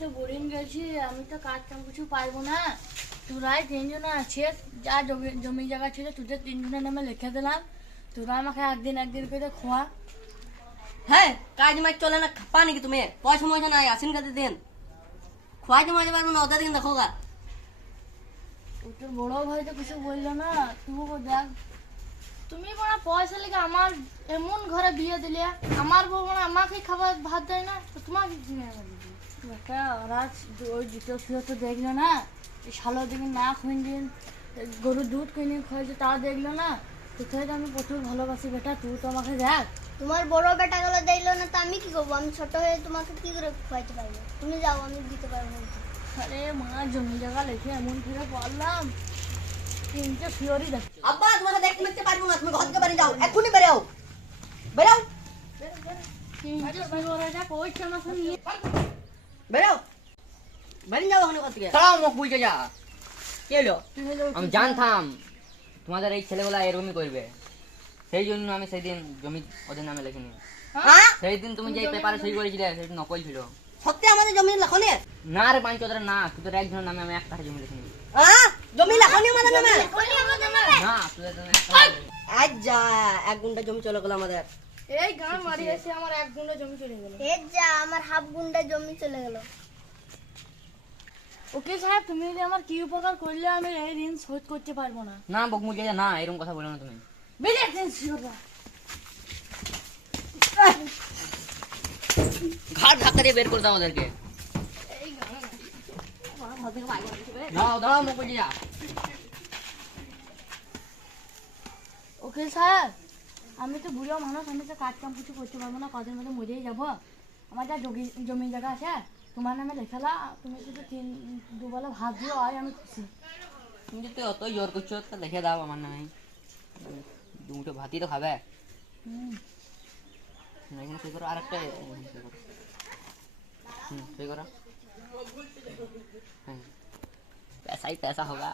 তো বোরিং গেছি, আমি তো কাজ কাম কিছু পারবো না। তোরাই তিনজনে আছিস, যা জমি জায়গা ছিল তোদের তিনজনের নামে লিখে দিলাম। তোরা আমাকে একদিন একদিন করে খোয়া। হ্যাঁ, কাজ মাছ চলে না, খাপা নাকি তুমি? পয়সা ময়সা নাই, আসেন কাজে দিন। খোয়াইতে মাঝে পারবো না, ওদের দিন দেখো গা। তোর বড় ভাই তো কিছু বললো না, তুই দেখ। তুমি বড় পয়সা লেগে আমার এমন ঘরে বিয়ে দিলে, আমার বউ মানে আমাকে খাবার ভাত দেয় না, তো তোমাকে কিনে দিবে। বেটা ওরা ওই দুটো শুয়ে তো দেখলো না, শালো দিন না খুঁজ দিন গরুর দুধ কিনে খাওয়াইছে তাও দেখলো না। কোথায় আমি প্রচুর ভালোবাসি বেটা, তুই তো আমাকে দেখ। তোমার বড় বেটা গুলো দিলো না তো আমি কি করবো? আমি ছোট হয়ে তোমাকে কি করে খাওয়াইতে পারবো? তুমি যাও, আমি দিতে পারবো না। আরে মা জমি জায়গা লিখে এমন ফিরে পড়লাম, তিনটে শিওরই দেখ। আব্বা তোমাকে দেখতে মিটতে পারবো না, তুমি ঘর থেকে বাড়ি যাও, এক্ষুনি বেরাও, বেরাও, তিনটে শিওরে দেখ ওই চামাকে নিয়ে বেরাও, বাড়ি যাও ওখানে ঘর থেকে। তাও মুখ বুঝে যা। কি হলো? আমি জানতাম তোমাদের এই ছেলেগুলা এরকমই করবে, সেই জন্য আমি সেই দিন জমি ওদের নামে লিখিনি। হ্যাঁ, সেই দিন তুমি যে পেপারে সই করেছিলে সেটা নকল ছিল। সত্যি আমাদের জমি লেখনে? না রে পাঁচ ওদের না, তোদের একজনের নামে আমি একটা জমি লিখিনি। হ্যাঁ, জমি লেখনি আমাদের নামে? না তোদের নামে একটা আজ যা, 1 গুন্টা জমি চলে গেল আমাদের। এই গান মারি এসে আমার এক গুণে জমি চলে গেল। এ যা, আমার হাফ গুন্ডা জমি চলে গেল। ওকে সাহেব, তুমি যদি আমার কি উপকার করলে আমি এই ঋণ শোধ করতে পারবো না। না বকমুখ যা, না এরকম কথা বলো না তুমি। বেরিয়ে শিওরা ঘাট ধাক্কা দিয়ে বের করে দাও ওদেরকে। দাও দাও মুখ বুঝে যা। ওকে স্যার, আমি তো বুড়ো মানুষ, আমি তো কাজ কাম কিছু করতে পারবো না, কদিন মধ্যে মরেই যাবো। আমার যা জমি জায়গা আছে তোমার নামে লেখালা, তুমি শুধু দুবেলা ভাত দিও আর আমি খুশি। তুমি যদি অত জোর করছো তা দেখে দাও আমার নামে, দুটো ভাতই তো খাবে। এখানে সই করো, আর একটা সই করো। সই করো। হ্যাঁ, पैसा ही पैसा होगा।